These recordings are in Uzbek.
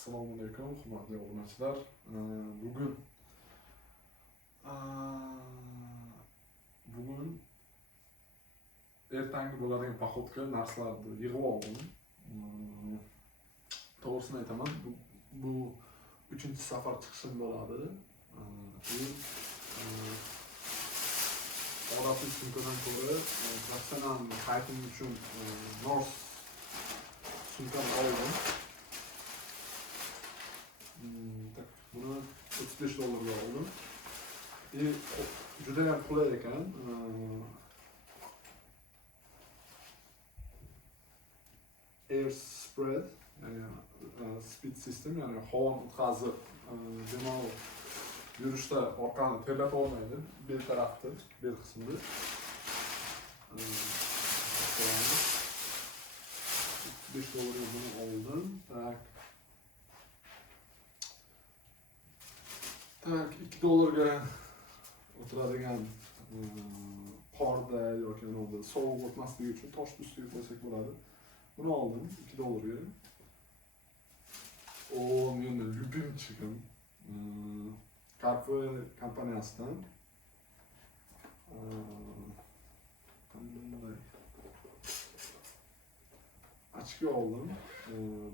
Assalomu alaykum, hurmatli obunachilar. Bugun ertangi bo'ladigan poxodga narsalarni yig'ib oldim. To'g'risini aytaman, bu 3-safar chiqishim bo'ladi. Odatiy sumkadan ko'ra professional hiking uchun North sumkani oldim. Buni $35 oldim. Juda ham qulay ekan. Air spread, ya'ni speed system, ya'ni havoni o'tkazib, bemalol yurishda orqani terlata olmaydi, bel tarafda, bel qismida. $35 buni oldim. Tak, $2 o'tiradigan qorda yoki sovuq o'tmasligi uchun toshni ustiga qo'ysak bo'ladi. Buni oldim $2. Meni любимчигim Carpe kompaniyasidan ochki oldim.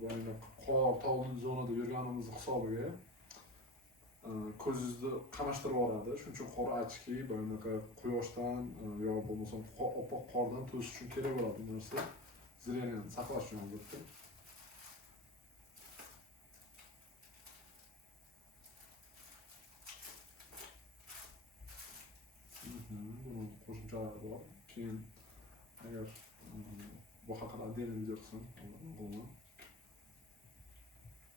Bu qor, tog'li zonada yurganimiz hisobiga ko'zingizni qamashtirib yuboradi. Shuning uchun qora ochki, bunaqa quyoshdan yo bo'lmasa oppoq qordan to'sish uchun kerak bo'ladi bu narsa. Zreniani saqlash uchun albatta. Buni qo'shimchalari bor. Keyin agar bu haqida отдельный video qilsam bo'ladi.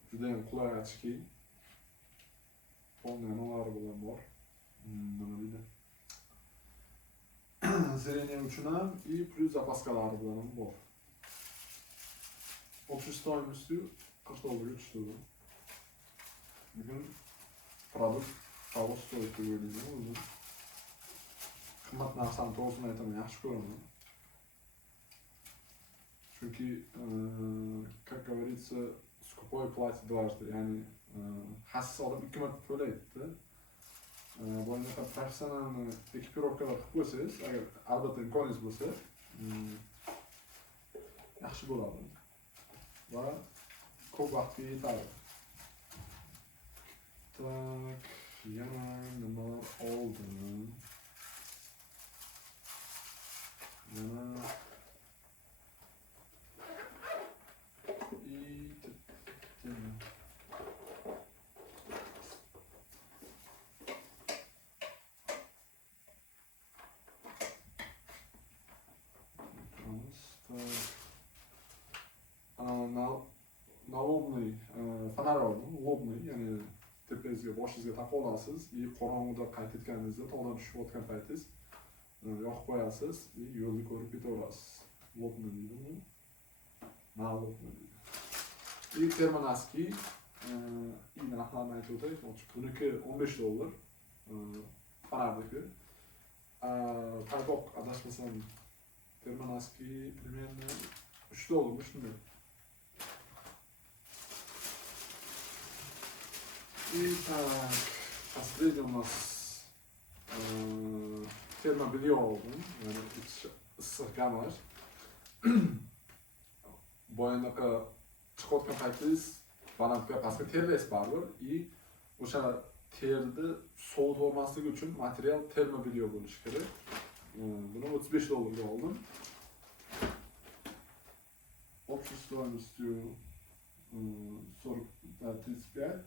Juda ham qulay ochki. Fonlari bilan bor. Nima deydi? Zreniya uchun ham plus zapaskalari bilan ham bor. Общей стоимостью $40 tushdi. Bugun produkt того стоит deb o'ylayman o'zim. Qimmat narsani to'g'risini aytaman, yaxshi ko'raman. Chunki, как говорится, скупой платит дважды, ya'ni hassiz odam 2 marta to'laydi. Bunaqa professional ekipirovkalar qilib qo'ysangiz, agar albatta imkoningiz bo'lsa, yaxshi bo'ladi. Va ko'p vaqtga yetadi. Tak, yana nimalar oldim? Yana Nalobniy fonar oldim. Lobniy, ya'ni tepangizga, boshingizga taqib olasiz. Qorong'uda qayt etganingizda, tog'dan tushayotgan paytingiz yoqib qo'yasiz, yo'lni ko'rib ketaverasiz. Lobniy deydi buni. Nalobniy deydi. Termonoski, narxlarni aytib o'tay. Buniki $15. Fonardagi. Paypoq adashmasam termonoski примерно $3 shunday. Так, последний у нас термобелье oldim. Yani issiq gamash. Bunaqa chiqayotgan paytingiz balandga pastga terlaysiz baribir. O'sha terni sovutib olmasligi uchun material termobelye bo'lishi kerak. Buni $35 oldim. Общей стоимостью 35,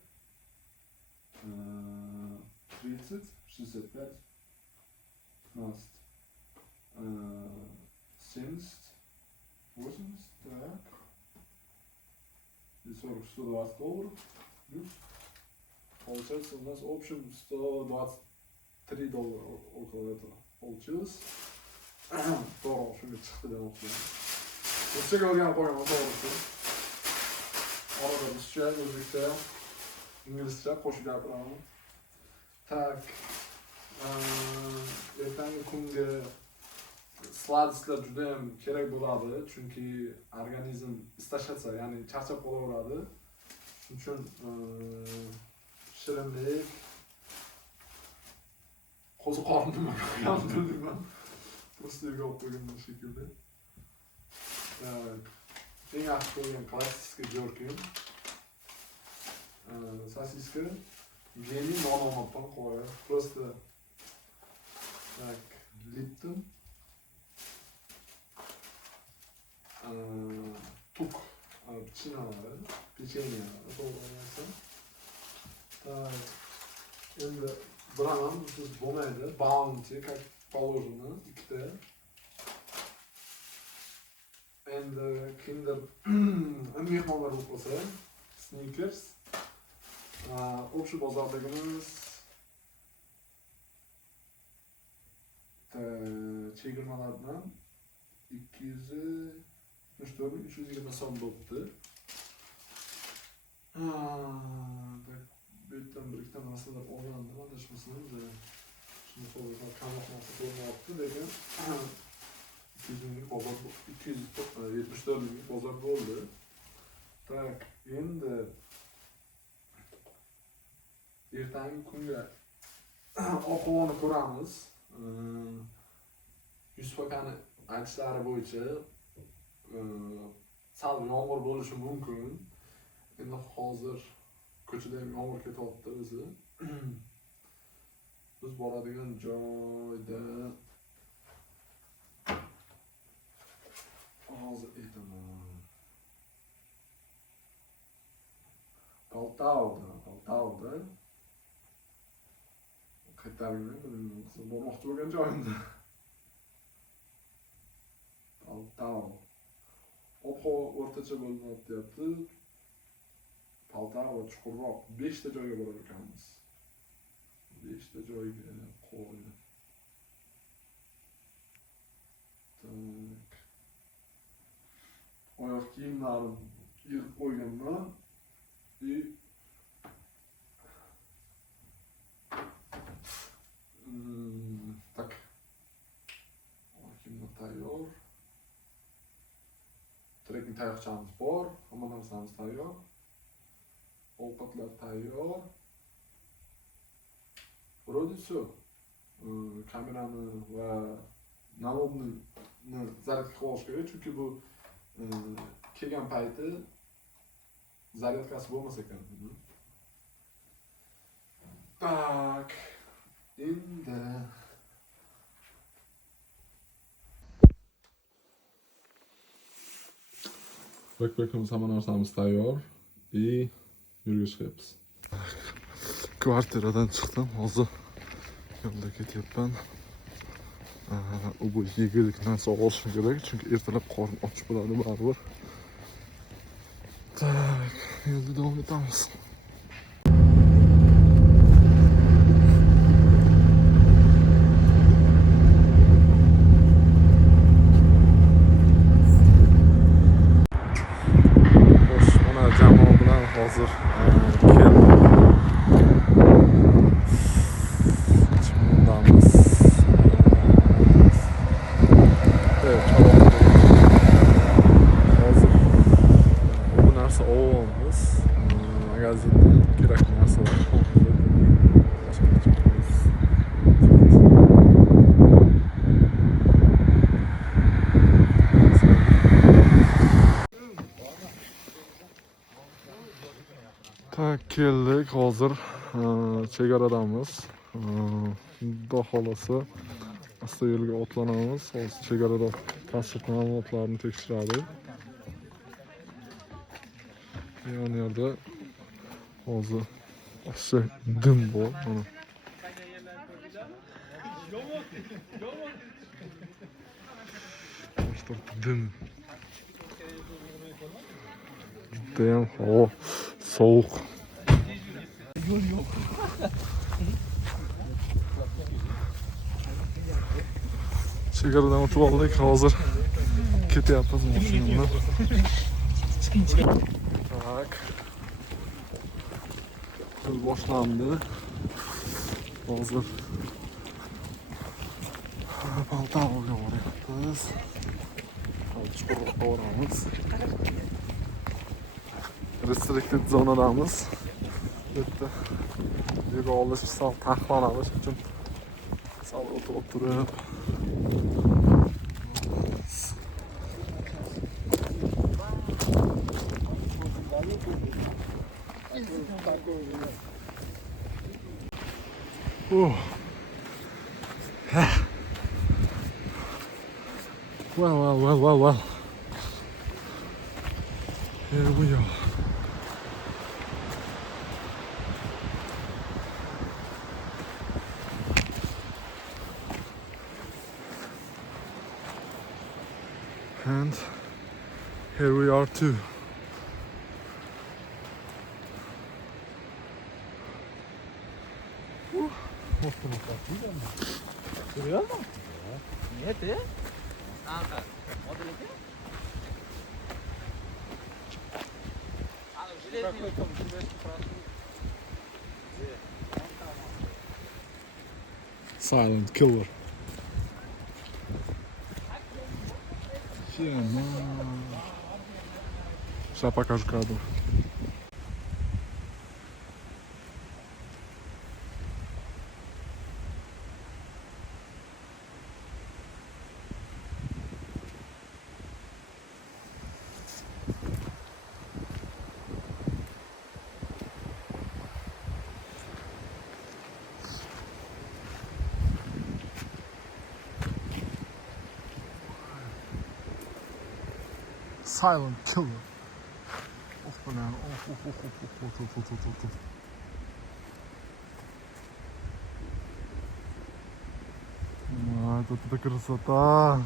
30, 65, 15, 70, 80, так. И 40, $120 плюс. Получается у нас в общем $123 около этого получилось. To'g'ri, shunga chiqdi demoqchi. O'zchaga o'rganib qo'yaman to'g'risi. Orada ruscha, o'zbekcha, inglizcha qo'shib gapiraman. Tak. Ertangi kunga sladislar juda ham kerak bo'ladi, chunki organizm istashasa, ya'ni charchab qolaveradi. Misol uchun shirinlik, qo'ziqorin yondirdim. Просто olib qo'yganman shekilli. Eng yaxshi ko'rgan klassik jerkim. Sosiska geniy ma'lumotdan qo'yib, просто так, Lipton, tuk, pechenye, to'g'ri. Так, endi bilaman, siz bo'lmaydi, Bounty, как положено, ikkita. Endi kimdir mehmonlar bo'lib qolsa, Snickers, общий bozordagimiz chegirmalardan 274.320 so'm bo'libdi. Bu yerdan bir ikkita narsalar olgandim, adashmasam, shuni qo'lga kamoq narsa qo'ymayapti, lekin 200 bozor 274 bozor bo'ldi. Tak, endi ertangi kunga ob-havoni ko'ramiz. Yusuf akani aytishlari bo'yicha sal yomg'ir bo'lishi mumkin. Endi hozir ko'chada ham yomg'ir ketyapti o'zi. Biz boradigan joyda hozir aytaman. Poltavda. Qaytarilmay bilmayman. Bormoqchi bo'lgan joyimda. Poltava. Ob-havo o'rtacha bo'lyapti, deyapti. Poltava chuqurroq 5 ta joyga borar ekanmiz. 5 ta joyga qo'ydi. Tak. Oyoq kiyimlarim yig'ib qo'yganman. Tak. Oyoq kiyimlar tayyor. Trekking tayoqchamiz bor, hamma narsamiz tayyor. Ovqatlar tayyor. Вроде всё. Kamerani va nalogni zaryadka qilib olish kerak, chunki bu kelgan payti zaryadkasi bo'lmas ekan. Tak. Endi backpackimiz hamma narsamiz tayyor. Yurga chiqyapmiz. Kvartiradan chiqdim, hozir yo'lda ketyapman. Bu yegulik narsa olishim kerak, chunki ertalab qorin och bo'ladi baribir. Tak, endi davom etamiz. Hozir chiqdamiz. Hozir bu narsa olamiz. Magazindan kerakli narsalar keldik, hozir chegaradamiz. Xudo xolasa asta yo'lga otlanamiz. Hozir chegarada pasport ma'lumotlarini tekshiradi. Yana yerda hozir osha dim bor. Mana dim. Judayam havo sovuq. Yo'l yo'q. Chegaradan o'tib oldik, hozir ketyapmiz mashina bilan. Tak. Yo'l boshlandi. Hozir Poltavaga boryapmiz. Hozir chuqurroqqa boramiz. restricted zonadamiz. Bu yerda yoga olish, misol taxlon olish uchun misol o'tirib Well. Here we are. And here we are too. Серьезно? Нет, ты? Как? Вот или железный Silent killer. Сейчас покажу кадр. Silent killer. Of banaan. Of. Это красота.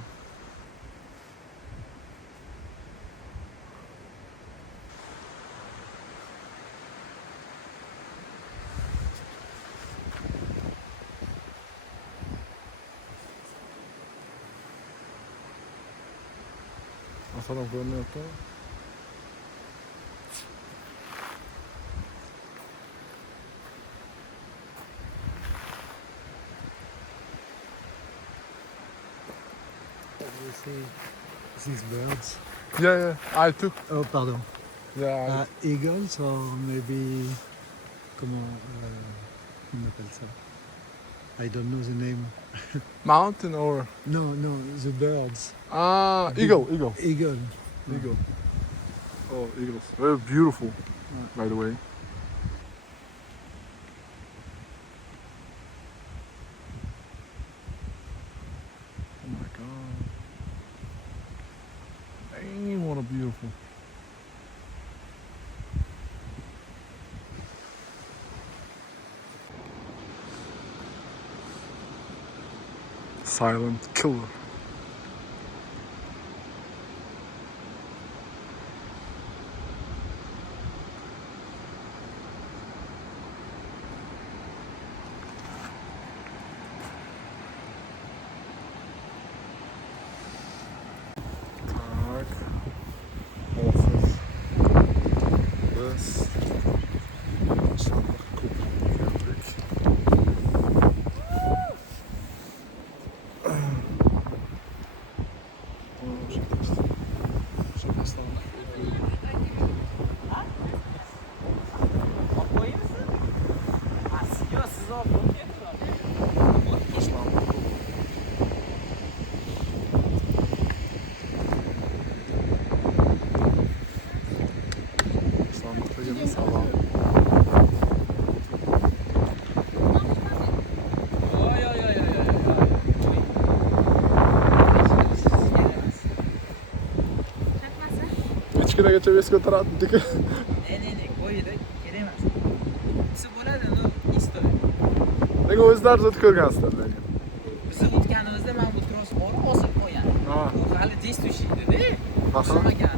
Asalım görünüyor da. These birds. Yeah, I took. Oh, pardon. Yeah. Eagles or maybe comment on appelle ça? I don't know the name. Mountain or? No, the birds. Ah, Eagle. Eagle. Oh, eagles. Very beautiful, by the way. Oh my god. Dang, what a beautiful. Silent killer. Tak. Offer. This. Maşallah kupon geldik. Ichkarigacha vesga o'tiradi. Ne, qo'ydi, kerak emas. Desa bo'ladi, istoy. Nega o'zlari zot ko'rgansizlar lekin. Biz o'tganimizda mana bu tros borib osib qo'ygan. U hali действующий edi-da. Bosmagan.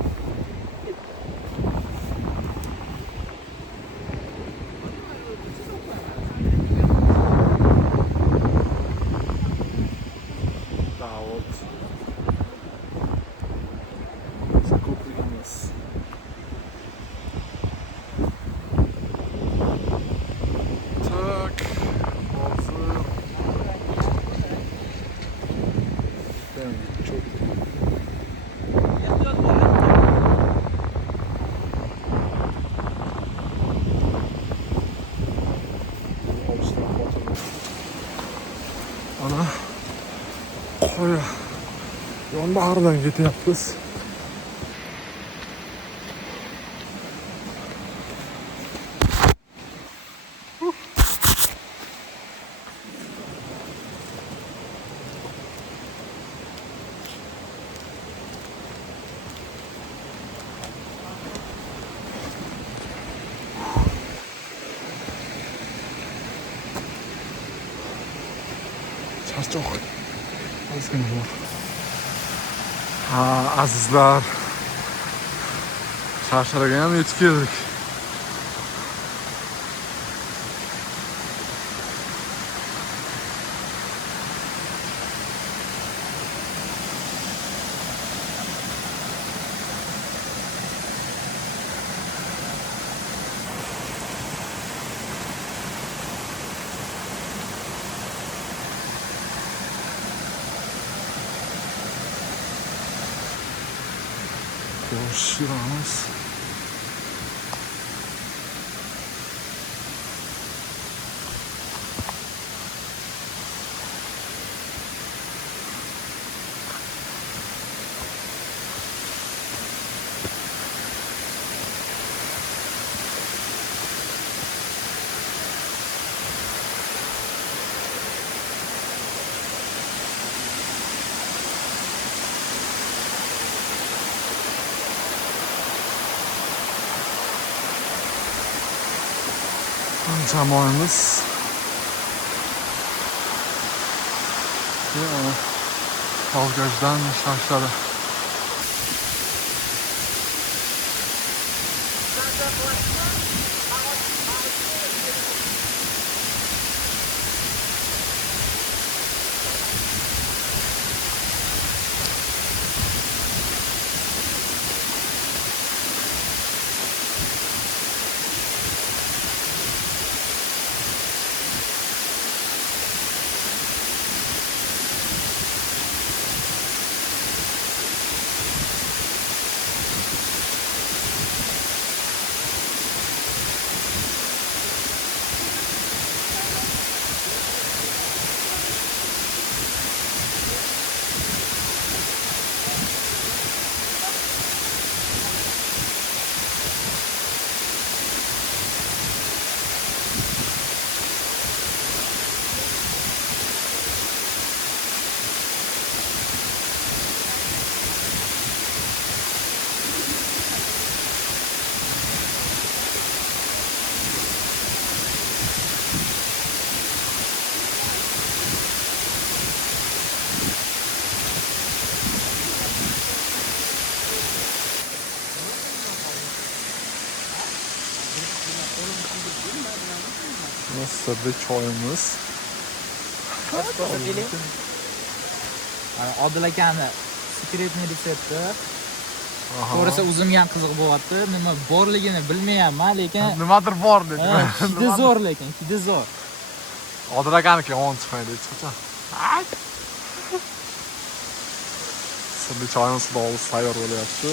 Ehtiyot bo'lib Ana qo'ya yonbag'ridan ketyapmiz. Charchoq. Ozgina bor. Ha, azizlar. Sharsharaga ham yetib keldik. Koşuyoruz. Zamanımız. Ya, Kavgaj'dan Şarşara. Sırrı çoyumuz. Odil akani sekretniy retsepti. To'g'risi o'zimga ham qiziq bo'lyapti. Nima borligini bilmayapman, lekin Nimadir bor dedi. hidi zo'r lekin, hidi zo'r. Odil akaniki yomon chiqmaydi hech qachon. Sirli choyimiz xudoimiz tayyor bo'lyapti.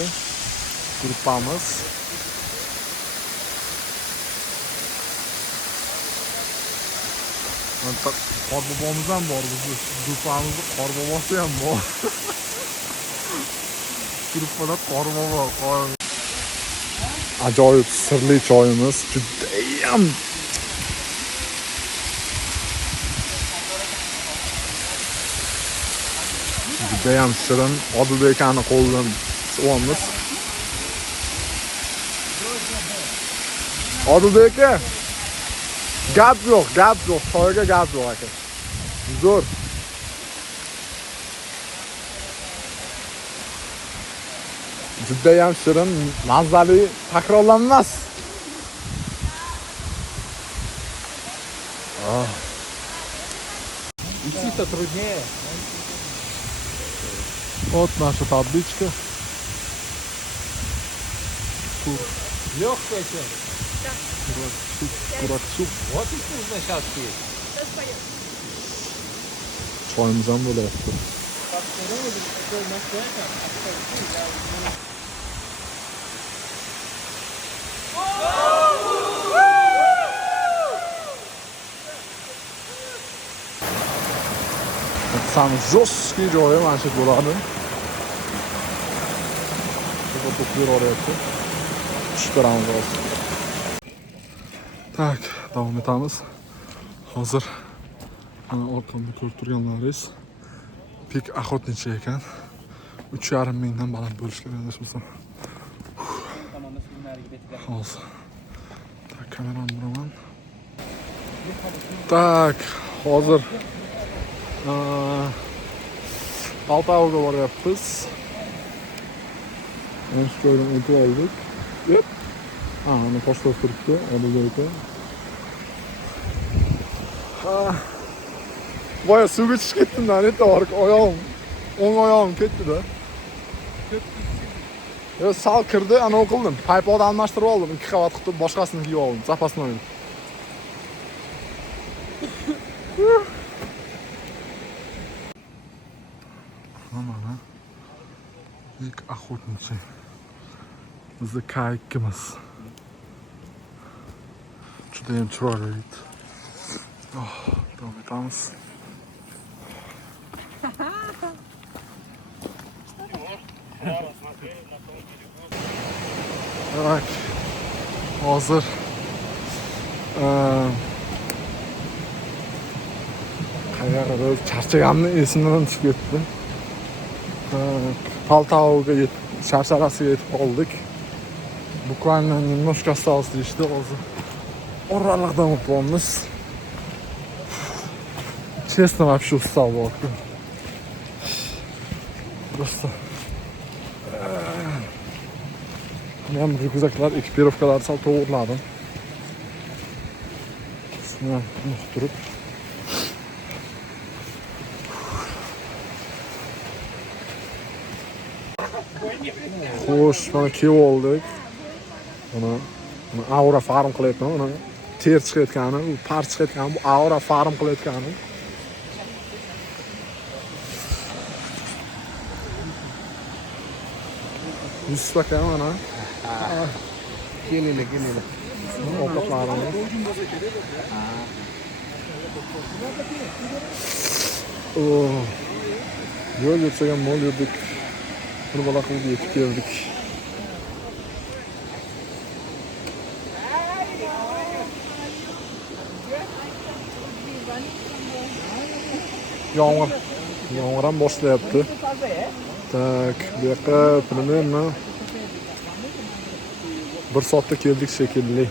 Gruppamiz. Qorbobomiz ham bor, bizni gruppamizni qorbobosi ham bor. Gruppada qorbobo, ajoyib sirli choyimiz judayam shirin. Odilbek akani qo'lidan ichamiz. Odilbek aka, gap yo'q, choyga gap yo'q aka. Zo'r. Judayam shirin, mazali, takrorlanmas. Учиться труднее. Вот наша табличка. Легкая чай. Kuraksup. Вот и вкусно сейчас пить. Choyimiz ham bo'lyapti. Самый жесткий joyi mana shu bo'ladi. To'p yuraveradi. Tushib ko'ramiz hozir. Tak, davom etamiz. Hozir mana orqamda ko'rib turganlaringiz pik охотничий ekan. 3,5 mingdan baland bo'lish kerak adashmasam. Hozir. Tak, kamerani buraman. Tak, hozir Altauga boryapmiz. Mana shu joydan o'tib oldik. Yep. Ana posta turibdi, oldida. Boya suvga tushib ketdim-da, neta bor, oyog'im, o'ng oyog'im ketdi-da. Yo, sal kirdi, ana o'qildim. Paypodni almashtirib oldim, 2 qavat qilib boshqasini kiyib oldim, zapasni oldim. Mana ilk охотничий. Bizni kaykimiz. Judayam chiroyli edi. Davom etamiz. Tak. Hozir qayerda charchaganimni esimdan chiqib ketdi. Paltauga sharsharasiga yetib qoldik. Bukvalno немножко осталось deyishdi hozir. Oraliqdan o'tyapmiz. Честно, вообще устал вот. Просто. Men ryukzaklar, ekipировкалар sal to'g'irladim. Shuni nuqtirib. Xo'sh, mana kelib oldik. Mana Aura farm qilyapman. Mana ter chiqayotgani, u par chiqayotgani, bu Aura farm qilayotgani. Yusuf aka mana. Kelinglar. Ovqatlarimiz. Yo'l yursak mol yurdik. Bir bola qilib yetib keldik. Yomg'ir ham boshlayapti. Tak, bu yoqqa примерно 1 soatda keldik shekilli.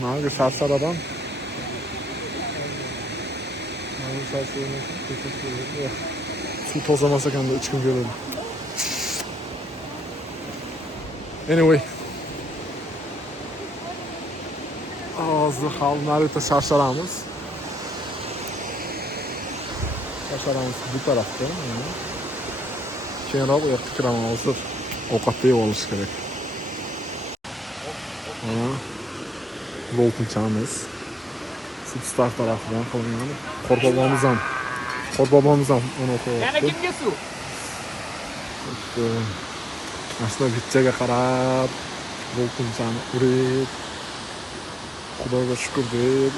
Mana Sharsaradan. Suv tozamas ekanda ichkim keladi. Anyway. Hozir narita Sharsharamiz. Sharsharamiz bu tarafda. Keyinroq u yoqqa kiraman hozir. Ovqat yeb olish kerak. Mana Voltinchamiz. Substar tarafidan qilingan. Qorbobamiz ham uni o'qiyapti. Yana kimga suv? Mana vitchaga qarab, Voltinchani urib, Xudoga shukr deb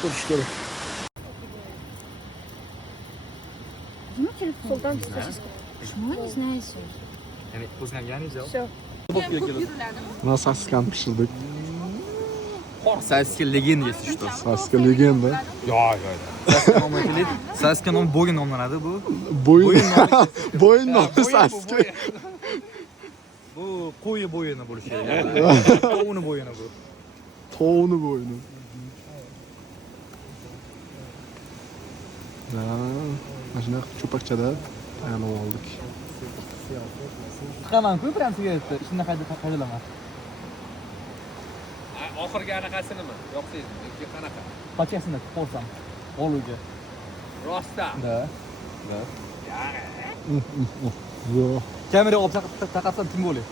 turish kerak. Султан сосиска. Почему не знаете? Все. Mana sasiskani pishirdik. Сосиска legenda, если что. Sasiska legenda. Sosiska nom bo'yin nomlanadi bu. Bo'yin nomi sasiska. Bu qo'yi bo'yini bo'lishi kerak. To'g'ni bo'yini bu. To'g'ni bo'yini. Mana shunaqa cho'pakchada tayyorlab oldik. Chiqaman-ku, prям sigaretni. Ishni qaydaman. Oxirgi anaqasinimi? Yo'qsizmi? Yoki qanaqa? Pachasini qo'rsam. Oluvga. Rostdan. Da. Yo'q. Kamera olib taqatsam kim bo'ladi?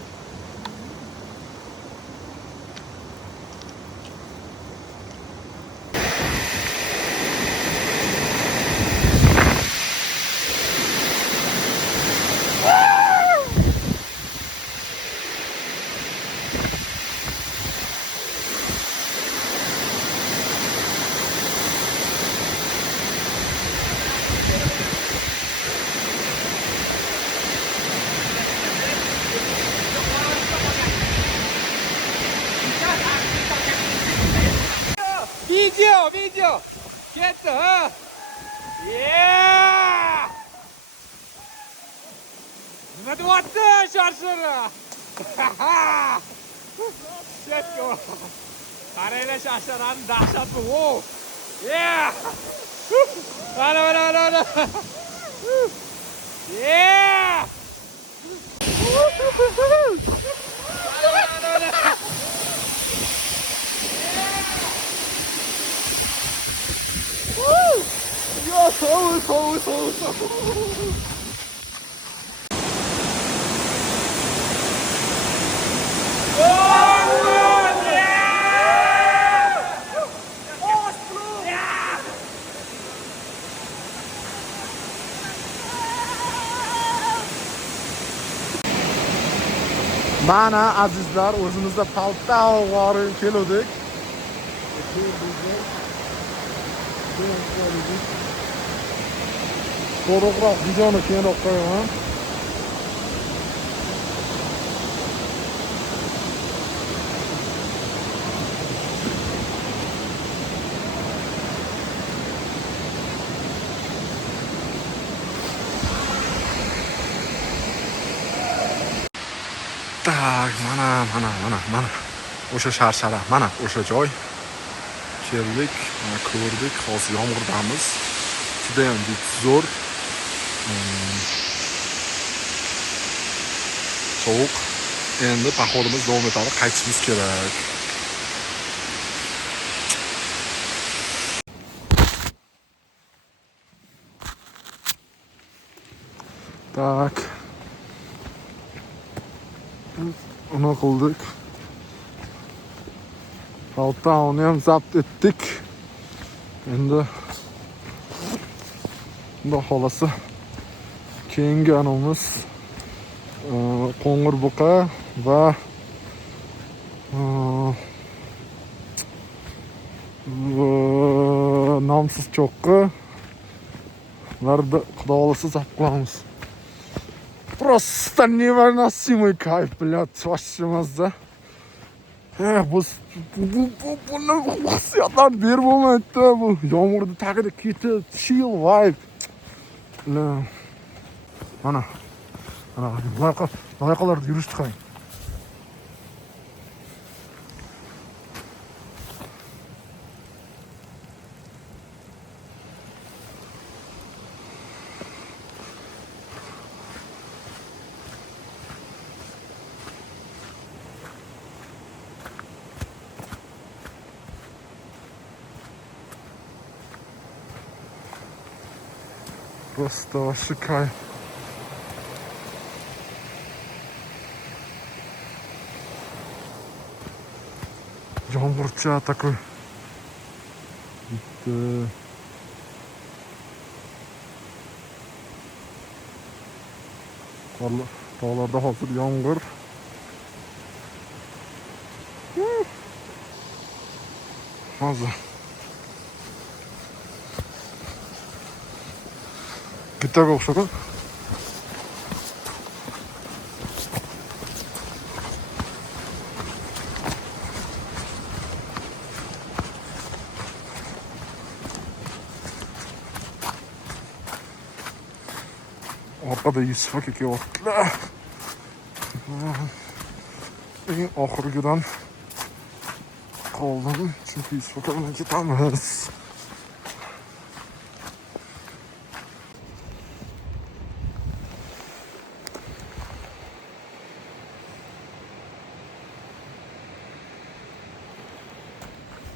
Video. Ketdi, ha. Yeah! Nima deyapti, sharshara? Shetgo. Qaranglar sharsharani dahshatli. Wow. Yeah! Mana. Yeah! 야, 더워. Mana azizlar, o'zimizda Paltao g'origa keldik. To'g'riroq videoni keyinroq qo'yaman. Tak, mana. O'sha sharshara, mana o'sha joy. Keldik, mana ko'rdik, hozir yomg'irdamiz. Juda ham zo'r. Sovuq. Endi poxodimiz davom etadi, qaytishimiz kerak. Tak. Uni qildik. Paltaoni ham zabt etdik. Endi xudo xolasa keyingi anamiz Qo'ng'irbuqa va nomsiz cho'qqi ularni xudo xolasa zabt qilamiz. Просто невыносимый кайф, блядь, вообще мазда. Buni hissiyotlarni berib bo'lmaydi. Bu yomg'irda tagida ketib, chill vibe. Mana loyihalarda yurishdi qarang. Просто вообще кайф. Yomg'ircha такой. Tog'larda hozir yomg'ir. Hozir gitaga o'xshab. Orqada Yusuf aka kelyaptilar. Eng oxirgidan qoldim, chunki Yusuf aka bilan ketamiz.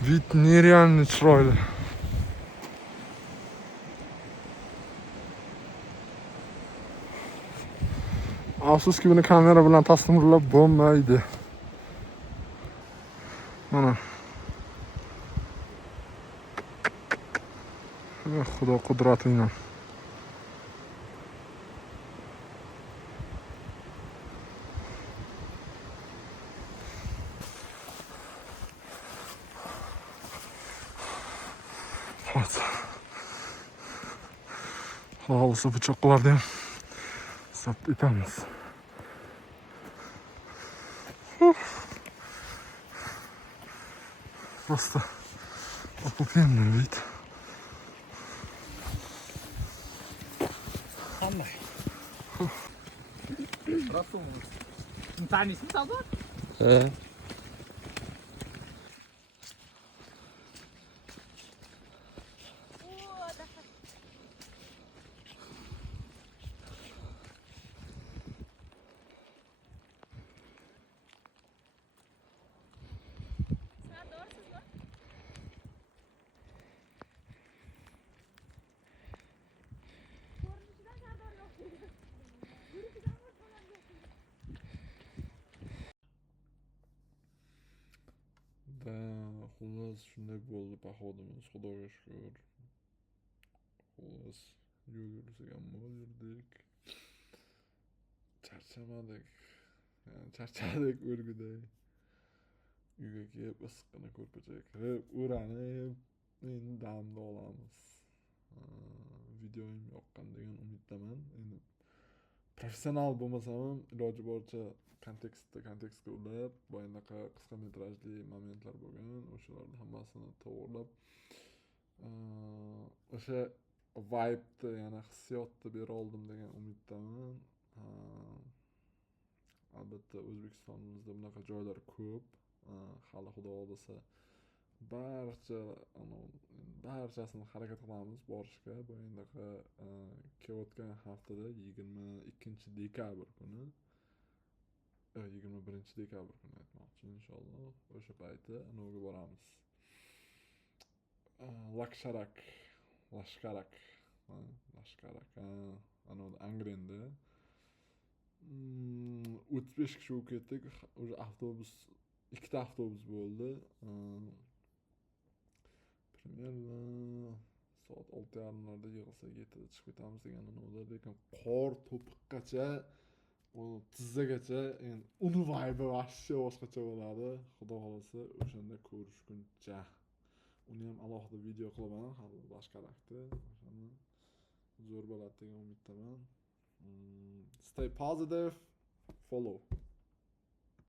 Вид нереально chiroyli. Afsuski buni kamera bilan tasvirlab bo'lmaydi. Mana. Xudo qudratingdan. Xo'lsa bu cho'qqalarni ham zabt etamiz. Просто Opuklanmaydi. Qanday? Rasul. Taniysiz Sardor? He. Da xullas shunday bo'ldi pohodimiz, xudoga shukr. Xullas yo'l yursak ham yurdik. Charchamadik. Yani charchadik o'rgiday. Uyga kelib issiqqina ko'rpachaga kirib, o'ranib, endi damni olamiz. Videoyim yoqqan degan umiddaman. Endi professional bo'lmasam ham iloji boricha kontekstga ulab, boyanaqa qisqa metrajli momentlar bo'lgan, o'shalarni hammasini to'g'rilab, o'sha vibe'ni, yana hissiyotni bera oldim degan umiddaman. Albatta O'zbekistonimizda bunaqa joylar ko'p. Hali xudo xohlasa barchasini harakat qilamiz borishga. Bu endi kelayotgan haftada 22-dekabr kuni 21-dekabr kuni aytmoqchi, inshaalloh o'sha payti anoga boramiz. Lashkarak Angrenda 35 kishi bo'lib ketdik. O'sha avtobus, ikkita avtobus bo'ldi. Примерно soat 6:30larda yig'ilsak 7da chiqib ketamiz degan unovda, lekin qor to'piqqacha, tizzagacha, endi uni vibe vashcha boshqacha bo'ladi. Xudo xolasa o'shanda ko'rishguncha. Uni ham alohida video qilaman, hali boshqarakda. O'shani zo'r bo'ladi degan umiddaman. Stay positive, follow.